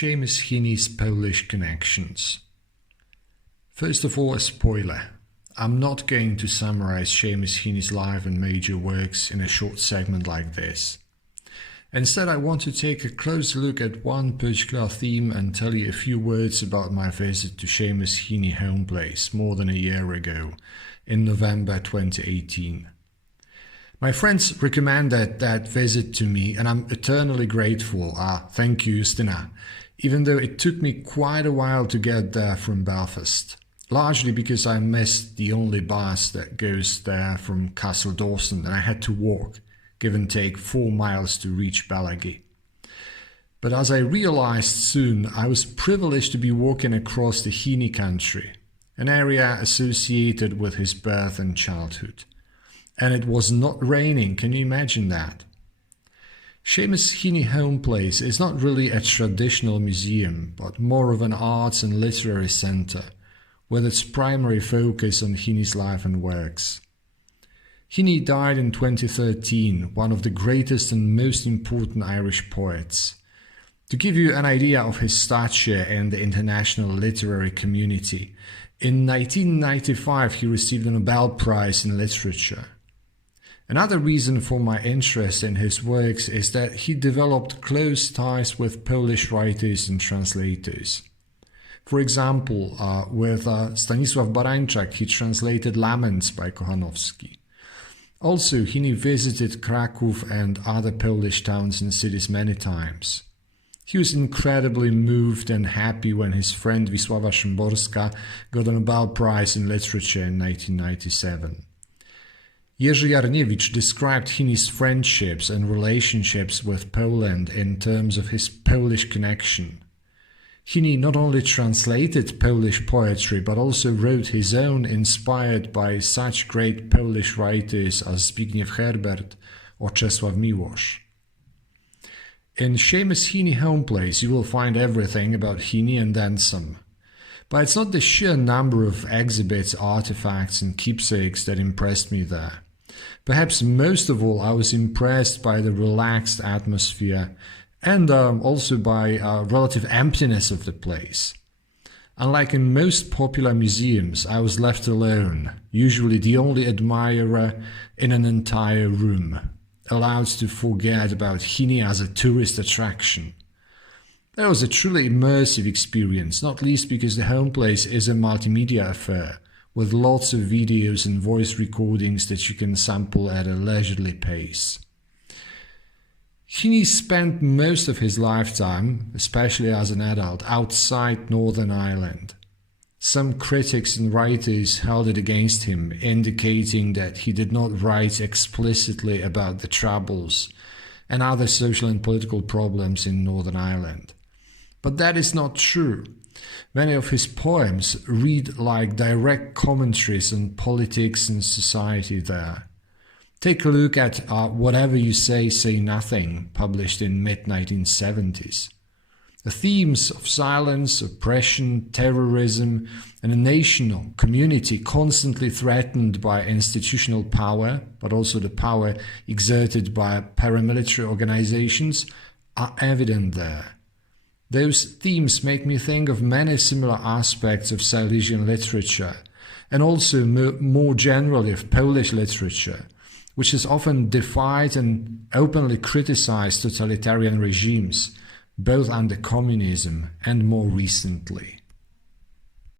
Seamus Heaney's Polish connections. First of all, a spoiler. I'm not going to summarize Seamus Heaney's life and major works in a short segment like this. Instead, I want to take a close look at one particular theme and tell you a few words about my visit to Seamus Heaney HomePlace more than a year ago, in November 2018. My friends recommended that visit to me, and I'm eternally grateful. Thank you, Justina, even though it took me quite a while to get there from Belfast, largely because I missed the only bus that goes there from Castle Dawson, and I had to walk, give and take 4 miles to reach Bellaghy. But as I realized soon, I was privileged to be walking across the Heaney country, an area associated with his birth and childhood. And it was not raining, can you imagine that? Seamus Heaney HomePlace is not really a traditional museum, but more of an arts and literary centre, with its primary focus on Heaney's life and works. Heaney died in 2013, one of the greatest and most important Irish poets. To give you an idea of his stature in the international literary community, in 1995 he received a Nobel Prize in Literature. Another reason for my interest in his works is that he developed close ties with Polish writers and translators. For example, with Stanisław Barańczak he translated Laments by Kochanowski. Also, Heaney visited Kraków and other Polish towns and cities many times. He was incredibly moved and happy when his friend Wisława Szymborska got a Nobel Prize in Literature in 1997. Jerzy Jarniewicz described Heaney's friendships and relationships with Poland in terms of his Polish connection. Heaney not only translated Polish poetry but also wrote his own inspired by such great Polish writers as Zbigniew Herbert or Czesław Miłosz. In Seamus Heaney HomePlace you will find everything about Heaney and then some. But it's not the sheer number of exhibits, artifacts and keepsakes that impressed me there. Perhaps most of all, I was impressed by the relaxed atmosphere and also by relative emptiness of the place. Unlike in most popular museums, I was left alone, usually the only admirer in an entire room, allowed to forget about Heaney as a tourist attraction. That was a truly immersive experience, not least because the HomePlace is a multimedia affair, with lots of videos and voice recordings that you can sample at a leisurely pace. Heaney spent most of his lifetime, especially as an adult, outside Northern Ireland. Some critics and writers held it against him, indicating that he did not write explicitly about the troubles and other social and political problems in Northern Ireland. But that is not true. Many of his poems read like direct commentaries on politics and society there. Take a look at Whatever You Say, Say Nothing, published in mid-1970s. The themes of silence, oppression, terrorism, and a nation or community constantly threatened by institutional power, but also the power exerted by paramilitary organizations, are evident there. Those themes make me think of many similar aspects of Silesian literature, and also more generally of Polish literature, which has often defied and openly criticized totalitarian regimes, both under communism and more recently.